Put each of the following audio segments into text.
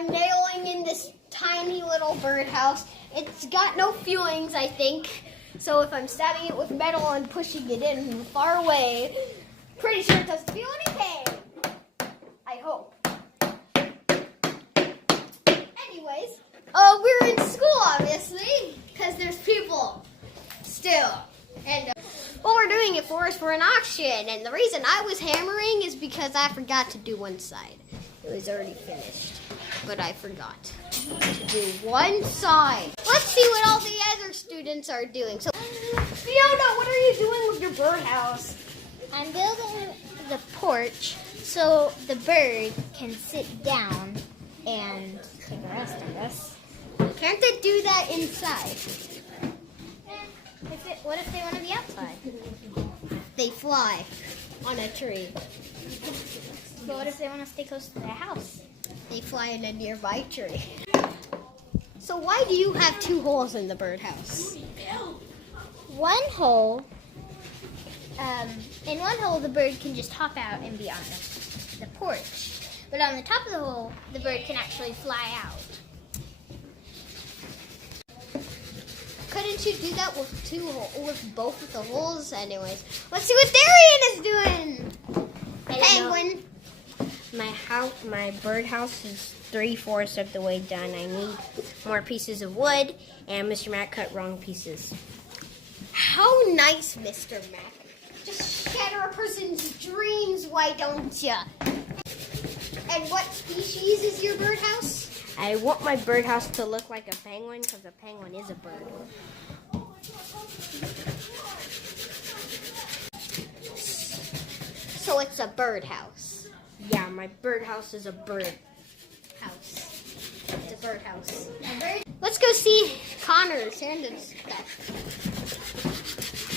I'm nailing in this tiny little birdhouse. It's got no feelings, I think. So if I'm stabbing it with metal and pushing it in from far away, pretty sure it doesn't feel any pain. I hope. Anyways, we're in school, obviously, because there's people still. And what we're doing it for is for an auction. And the reason I was hammering is because I forgot to do one side. It was already finished, but I forgot to do one side. Let's see what all the other students are doing. So, Fiona, what are you doing with your birdhouse? I'm building the porch so the bird can sit down and take a rest, I guess. Can't they do that inside? What if they want to be outside? They fly on a tree. But what if they want to stay close to their house? They fly in a nearby tree. So why do you have 2 holes in the birdhouse? One hole, in one hole the bird can just hop out and be on the porch. But on the top of the hole, the bird can actually fly out. Couldn't you do that with both of the holes? Anyways, let's see what Darian is doing. Penguin. My birdhouse is 3/4 of the way done. I need more pieces of wood, and Mr. Matt cut wrong pieces. How nice, Mr. Mac. Just shatter a person's dreams, why don't ya? And what species is your birdhouse? I want my birdhouse to look like a penguin because a penguin is a bird. So it's a birdhouse. Yeah, my birdhouse is a bird House. It's a birdhouse. Let's go see Connor's and stuff.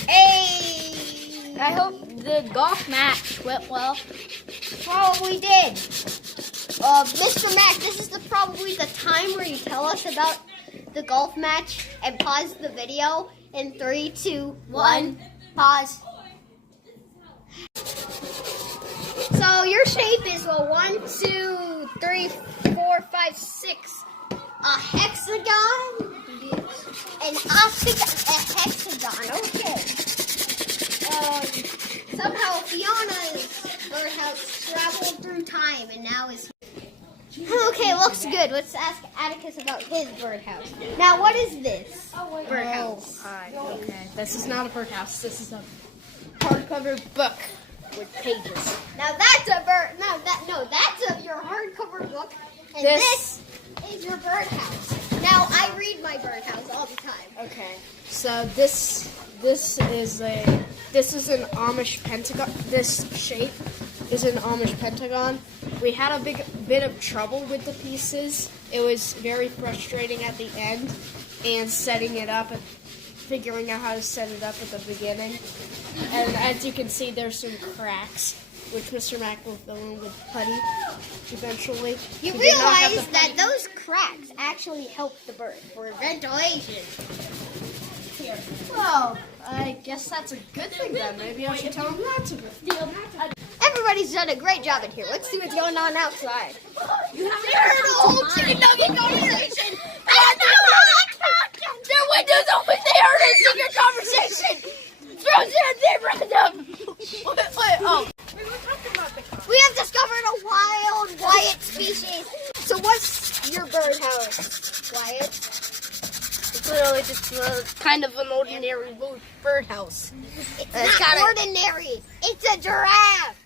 Hey! I hope the golf match went well. Probably did. Mr. Mac, this is probably the time where you tell us about the golf match and pause the video in 3, 2, 1. Pause. So your shape is a 1, 2, 3, 4, 5, 6. A hexagon? An octagon? A hexagon, okay. Somehow Fiona's birdhouse traveled through time and now is... Okay, looks good. Let's ask Atticus about his birdhouse. Now, what is this birdhouse? Okay, this is not a birdhouse. This is a hardcover book with pages. Now that's a bird. That's your hardcover book, and this is your birdhouse. Now I read my birdhouse all the time. Okay, so this is an Amish pentagon. This shape is an Amish pentagon. We had a bit of trouble with the pieces. It was very frustrating at the end, and setting it up and figuring out how to set it up at the beginning. And as you can see, there's some cracks, which Mr. Mac will fill in with putty eventually. You realize that those cracks actually help the bird for ventilation. Here. Well, I guess that's a good thing then. Maybe I should tell him not to. Everybody's done a great job in here. Let's see what's going on outside. You have There's a whole chicken nugget conversation. Their windows open. They heard a secret conversation. We have discovered a wild Wyatt species. So what's your birdhouse, Wyatt? It's literally just kind of an ordinary birdhouse. It's not ordinary. It's a giraffe.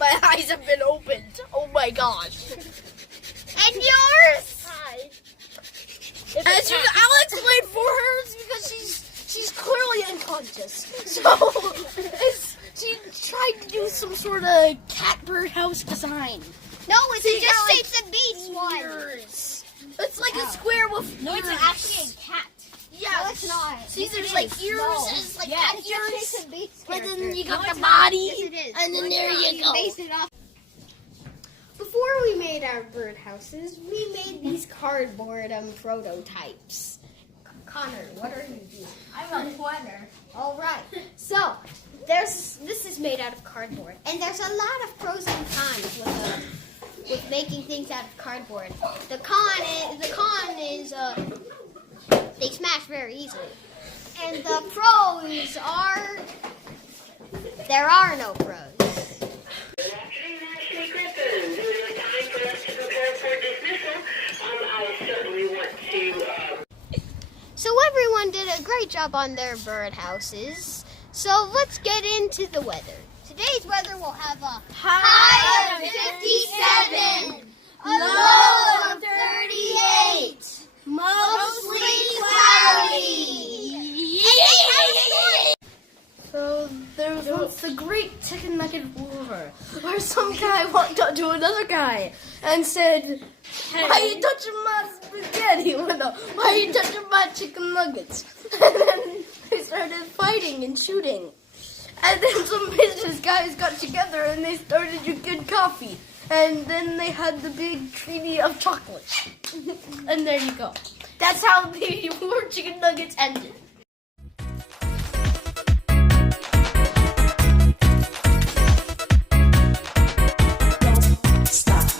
My eyes have been opened. Oh my gosh. And yours? Hi. I'll explain for her because she's clearly unconscious. So she tried to do some sort of cat birdhouse design. No, it's just Saints and Beasts one. Ears. It's like a square with No, ears. it's actually a cat. Yeah, No, it's not. See, there's like ears, it's like cat It's ears. just Saints and Beasts But then character. you got the body, Yes, it is. and then there you go. Based it off. Before we made our birdhouses, we made these cardboard prototypes. Connor, what are you doing? I'm a pointer. All right. So, this is made out of cardboard, and there's a lot of pros and cons with making things out of cardboard. The con is they smash very easily. And the pros are there are no pros. Good afternoon, Ashley Griffin. It is time for us to prepare for dismissal. I certainly want to. So everyone did a great job on their birdhouses. So let's get into the weather. Today's weather will have a high of 57, a low of 38, mostly cloudy. So there was once the great chicken nugget war, where some guy walked up to another guy and said, "Why are you touching my spaghetti? Why are you touching my chicken nuggets?" And then they started fighting and shooting. And then some business guys got together and they started drinking coffee. And then they had the big treaty of chocolate. And there you go. That's how the war chicken nuggets ended. Stop.